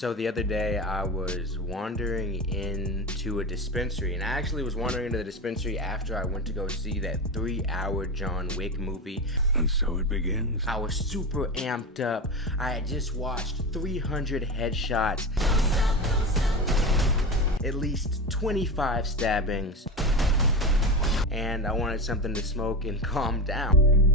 So the other day I was wandering into a dispensary, and I actually was wandering into the dispensary after I went to go see that 3-hour John Wick movie. And so it begins. I was super amped up. I had just watched 300 headshots, at least 25 stabbings, and I wanted something to smoke and calm down.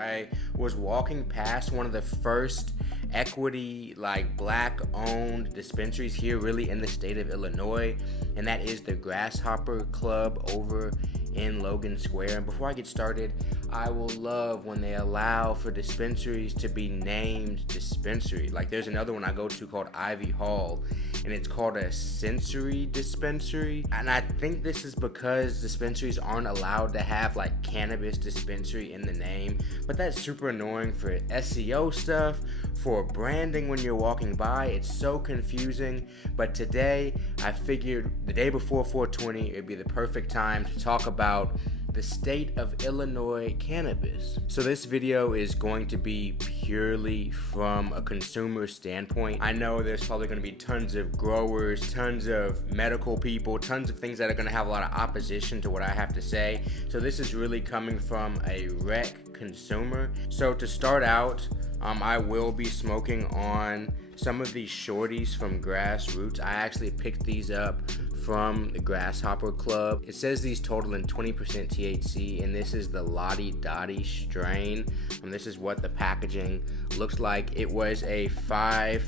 I was walking past one of the first equity, black owned dispensaries here really in the state of Illinois, and that is the Grasshopper Club over in Logan Square. And before I get started, I will love when they allow for dispensaries to be named dispensary. Like there's another one I go to called Ivy Hall, and it's called a sensory dispensary. And I think this is because dispensaries aren't allowed to have like cannabis dispensary in the name, but that's super annoying for SEO stuff, for branding when you're walking by. It's so confusing. But today I figured the day before 420 it'd be the perfect time to talk about the state of Illinois cannabis. So this video is going to be purely from a consumer standpoint. I know there's probably going to be tons of growers, tons of medical people, tons of things that are going to have a lot of opposition to what I have to say. So this is really coming from a rec consumer. So to start out, I will be smoking on some of these shorties from Grassroots. I actually picked these up from the Grasshopper Club. It says these total in 20% THC, and this is the Lottie Dottie strain. And this is what the packaging looks like. It was a let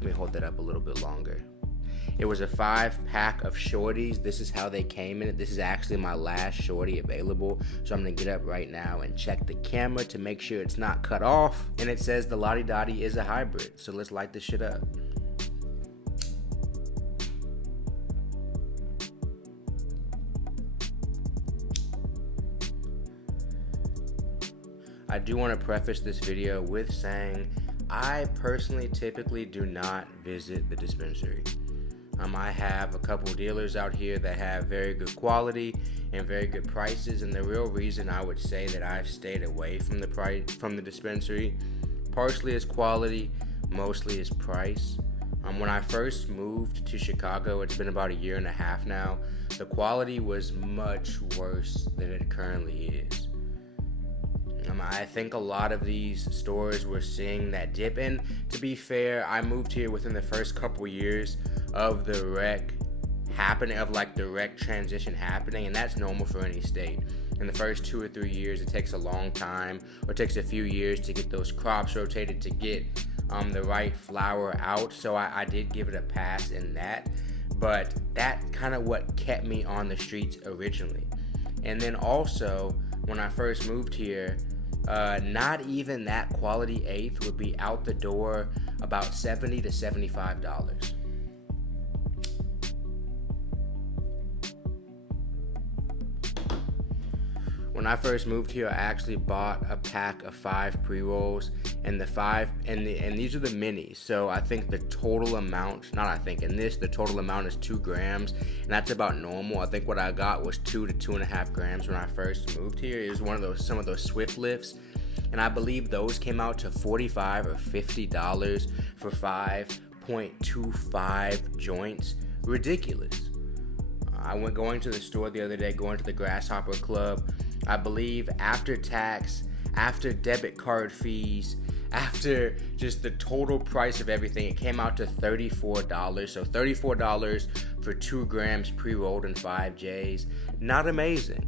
me hold that up a little bit longer. It was a 5-pack of shorties. This is how they came in it. This is actually my last shorty available. So I'm gonna get up right now and check the camera to make sure it's not cut off. And it says the Lottie Dottie is a hybrid. So let's light this shit up. I do want to preface this video with saying I personally typically do not visit the dispensary. I have a couple dealers out here that have very good quality and very good prices, and the real reason I would say that I've stayed away from the dispensary, partially is quality, mostly is price. When I first moved to Chicago, it's been about 1.5 years now, the quality was much worse than it currently is. I think a lot of these stores were seeing that dip, and to be fair, I moved here within the first couple years of the rec happening, of like the rec transition happening, and that's normal for any state. In the first 2 or 3 years, it takes a long time, or it takes a few years to get those crops rotated, to get the right flower out. So I did give it a pass in that, but that kind of what kept me on the streets originally. And then also, when I first moved here, not even that quality eighth would be out the door about $70 to $75. When I first moved here, I actually bought a pack of 5 pre-rolls, and these are the minis. So I think the total amount, the total amount is 2 grams, and that's about normal. I think what I got was 2 to 2.5 grams when I first moved here. It was some of those Swift lifts, and I believe those came out to $45 or $50 for 5.25 joints. Ridiculous. I went going to the store the other day, going to the Grasshopper Club. I believe after tax, after debit card fees, after just the total price of everything, it came out to $34. So $34 for 2 grams pre-rolled and 5 Js. Not amazing,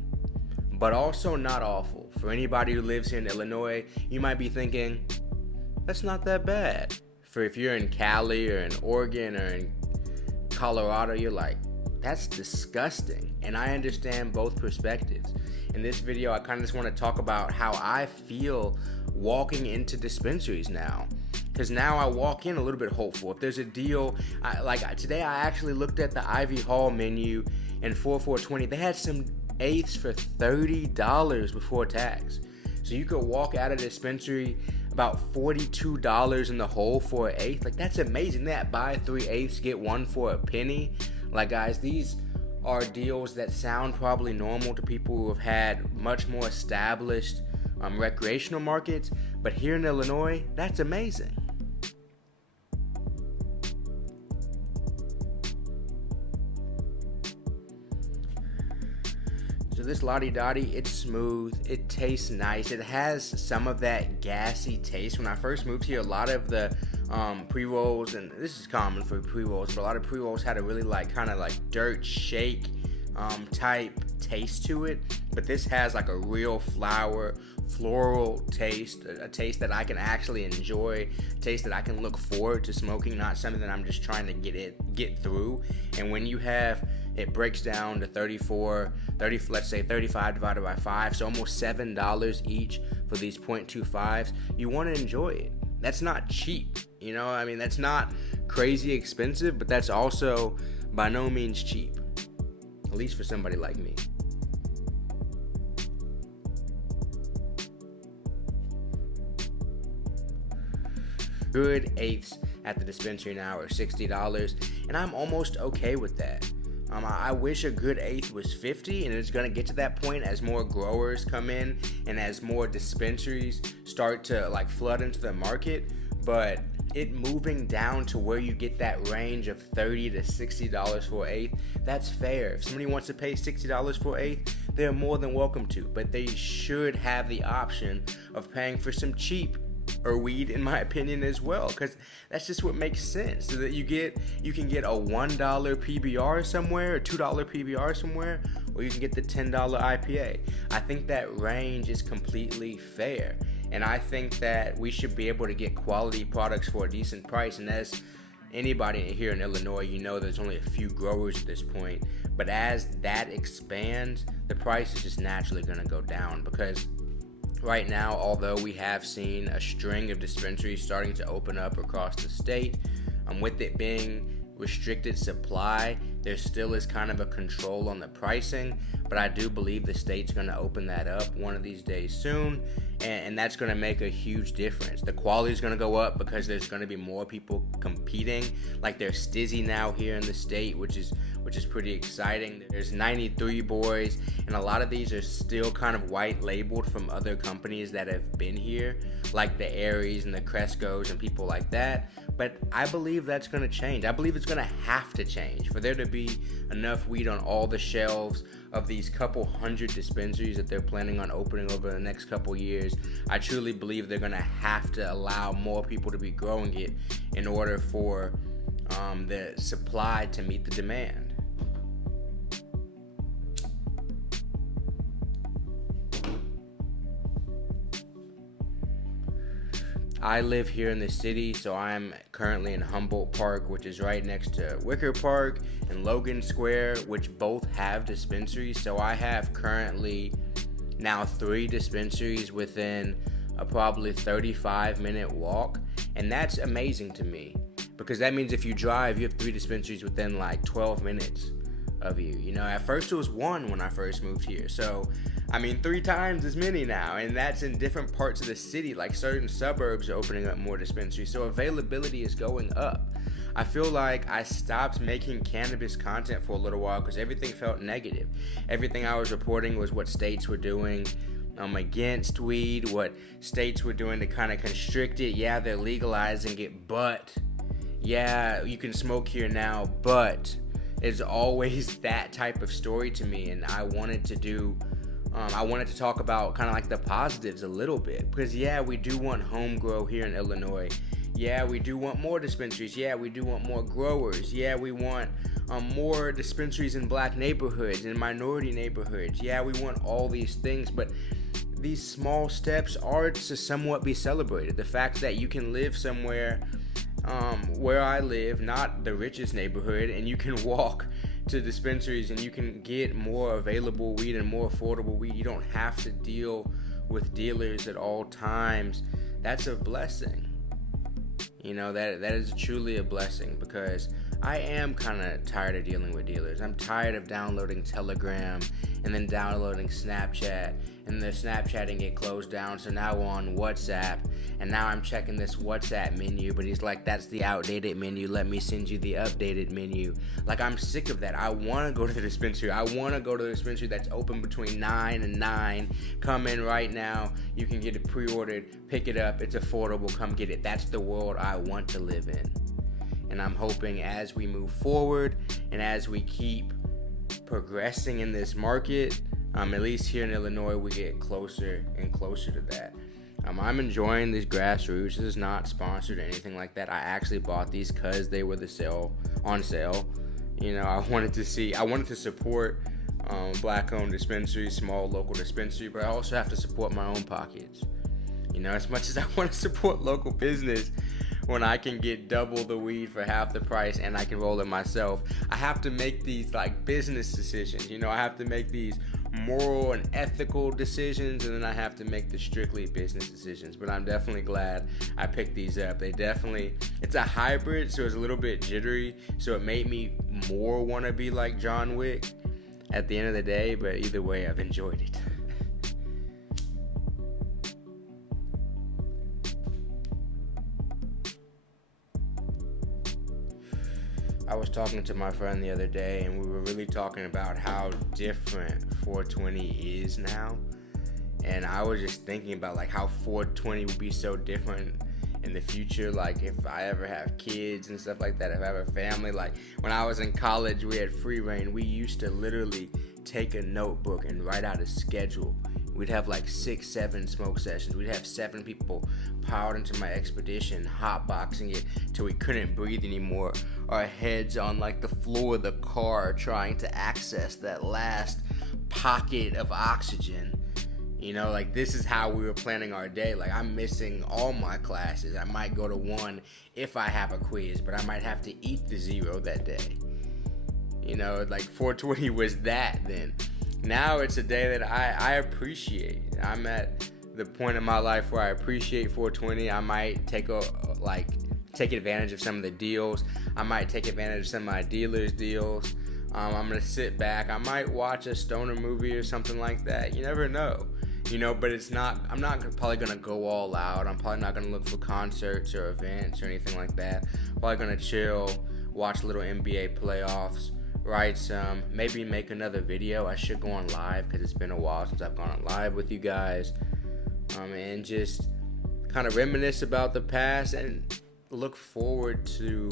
but also not awful. For anybody who lives here in Illinois, you might be thinking, that's not that bad. For if you're in Cali or in Oregon or in Colorado, you're like, that's disgusting. And I understand both perspectives. In this video, I kind of just want to talk about how I feel walking into dispensaries now. Because now I walk in a little bit hopeful. If there's a deal, today I actually looked at the Ivy Hall menu, and for 420, they had some eighths for $30 before tax. So you could walk out of the dispensary about $42 in the hole for an eighth. Like, that's amazing. That buy 3 eighths, get 1 for a penny. Like, guys, these are deals that sound probably normal to people who have had much more established recreational markets, but here in Illinois, that's amazing. So this Lottie Dottie, it's smooth, it tastes nice, it has some of that gassy taste. When I first moved here, a lot of the pre-rolls, and this is common for pre-rolls, but a lot of pre-rolls had a really kind of dirt shake type taste to it, but this has like a real floral taste, a taste that I can actually enjoy, a taste that I can look forward to smoking, not something that I'm just trying to get through. And when you have, it breaks down to 30, let's say 35 divided by 5, so almost $7 each for these .25s. You want to enjoy it. That's not cheap, that's not crazy expensive, but that's also by no means cheap, at least for somebody like me. Good eighths at the dispensary now are $60, and I'm almost okay with that. I wish a good eighth was $50, and it's going to get to that point as more growers come in and as more dispensaries start to flood into the market. But it moving down to where you get that range of $30 to $60 for an eighth, that's fair. If somebody wants to pay $60 for an eighth, they're more than welcome to, but they should have the option of paying for some cheap weed, in my opinion, as well, because that's just what makes sense. So that you can get a $1 PBR somewhere, a $2 PBR somewhere, or you can get the $10 IPA. I think that range is completely fair, and I think that we should be able to get quality products for a decent price. And as anybody here in Illinois, there's only a few growers at this point, but as that expands, the price is just naturally going to go down, because right now, although we have seen a string of dispensaries starting to open up across the state, with it being restricted supply, there still is kind of a control on the pricing, but I do believe the state's going to open that up one of these days soon, and that's going to make a huge difference. The quality is going to go up because there's going to be more people competing. Like there's Stizzy now here in the state, which is pretty exciting. There's 93 boys, and a lot of these are still kind of white labeled from other companies that have been here, like the Aries and the Crescos and people like that. But I believe that's going to change. I believe it's going to have to change for there to be enough weed on all the shelves of these couple hundred dispensaries that they're planning on opening over the next couple years. I truly believe they're going to have to allow more people to be growing it in order for the supply to meet the demand. I live here in the city, so I'm currently in Humboldt Park, which is right next to Wicker Park, and Logan Square, which both have dispensaries. So I have currently now 3 dispensaries within a probably 35-minute walk, and that's amazing to me, because that means if you drive, you have 3 dispensaries within 12 minutes of you. At first it was 1 when I first moved here, so 3 times as many now, and that's in different parts of the city. Like certain suburbs are opening up more dispensaries, so availability is going up. I feel like I stopped making cannabis content for a little while because everything felt negative. Everything I was reporting was what states were doing against weed, what states were doing to kind of constrict it. Yeah, they're legalizing it, but yeah, you can smoke here now, but it's always that type of story to me, and I wanted to talk about kind of the positives a little bit, because yeah, we do want home grow here in Illinois. Yeah, we do want more dispensaries. Yeah, we do want more growers. Yeah, we want more dispensaries in black neighborhoods and minority neighborhoods. Yeah, we want all these things, but these small steps are to somewhat be celebrated. The fact that you can live somewhere where I live, not the richest neighborhood, and you can walk to dispensaries and you can get more available weed and more affordable weed. You don't have to deal with dealers at all times. That's a blessing. That is truly a blessing, because I am kind of tired of dealing with dealers. I'm tired of downloading Telegram and then downloading Snapchat, and the Snapchatting get closed down, so now we're on WhatsApp, and now I'm checking this WhatsApp menu, but he's like, that's the outdated menu, let me send you the updated menu. Like, I'm sick of that. I want to go to the dispensary. I want to go to the dispensary that's open between 9 and 9. Come in right now. You can get it pre-ordered, pick it up, it's affordable, come get it. That's the world I want to live in. And I'm hoping as we move forward and as we keep progressing in this market, at least here in Illinois, we get closer and closer to that. I'm enjoying these grassroots. This is not sponsored or anything like that. I actually bought these because they were on sale. You know, I wanted to support black-owned dispensaries, small local dispensary, but I also have to support my own pockets. You know, as much as I want to support local business, when I can get double the weed for half the price and I can roll it myself, I have to make these like business decisions. You know, I have to make these moral and ethical decisions, and then I have to make the strictly business decisions. But I'm definitely glad I picked these up. It's a hybrid, so it's a little bit jittery, so it made me more want to be like John Wick at the end of the day, but either way, I've enjoyed it. I was talking to my friend the other day, and we were really talking about how different 420 is now. And I was just thinking about like how 420 will be so different in the future. Like if I ever have kids and stuff like that, if I have a family. Like when I was in college, we had free reign. We used to literally take a notebook and write out a schedule. We'd have like 6-7 smoke sessions. We'd have 7 people piled into my expedition, hotboxing it till we couldn't breathe anymore. Our heads on like the floor of the car trying to access that last pocket of oxygen. You know, like this is how we were planning our day. Like I'm missing all my classes. I might go to one if I have a quiz, but I might have to eat the 0 that day. You know, like 420 was that then. Now it's a day that I appreciate. I'm at the point in my life where I appreciate 420. I might take advantage of some of the deals. I might take advantage of some of my dealers' deals. I'm gonna sit back. I might watch a stoner movie or something like that. You never know. You know, but I'm not probably gonna go all out. I'm probably not gonna look for concerts or events or anything like that. Probably gonna chill, watch little NBA playoffs, write some, maybe make another video. I should go on live because it's been a while since I've gone on live with you guys, and just kind of reminisce about the past and look forward to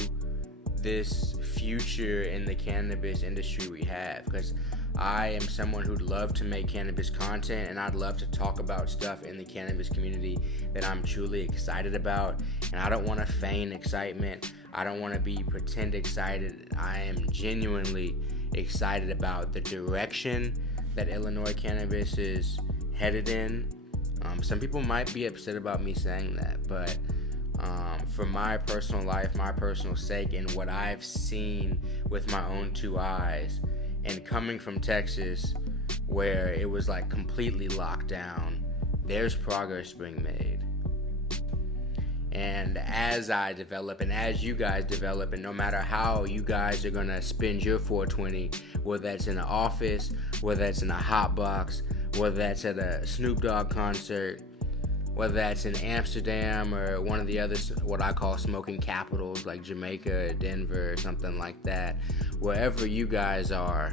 this future in the cannabis industry we have, because I am someone who'd love to make cannabis content, and I'd love to talk about stuff in the cannabis community that I'm truly excited about. And I don't want to feign excitement. I don't want to be pretend excited. I am genuinely excited about the direction that Illinois cannabis is headed in. Some people might be upset about me saying that, but for my personal life, my personal sake, and what I've seen with my own 2 eyes, and coming from Texas where it was like completely locked down, there's progress being made. And as I develop and as you guys develop, and no matter how you guys are gonna spend your 420, whether that's in an office, whether that's in a hot box, whether that's at a Snoop Dogg concert, whether that's in Amsterdam or one of the other, what I call smoking capitals like Jamaica or Denver or something like that, wherever you guys are,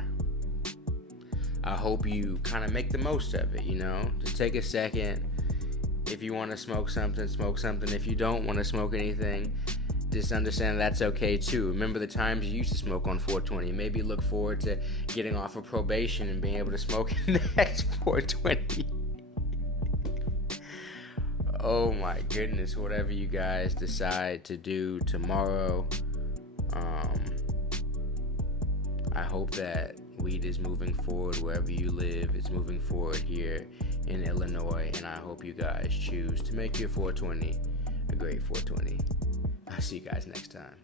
I hope you kind of make the most of it, you know? Just take a second. If you want to smoke something, smoke something. If you don't want to smoke anything, just understand that's okay too. Remember the times you used to smoke on 420. Maybe look forward to getting off of probation and being able to smoke next 420. Oh my goodness, whatever you guys decide to do tomorrow, I hope that weed is moving forward wherever you live. It's moving forward here in Illinois, and I hope you guys choose to make your 420 a great 420. I'll see you guys next time.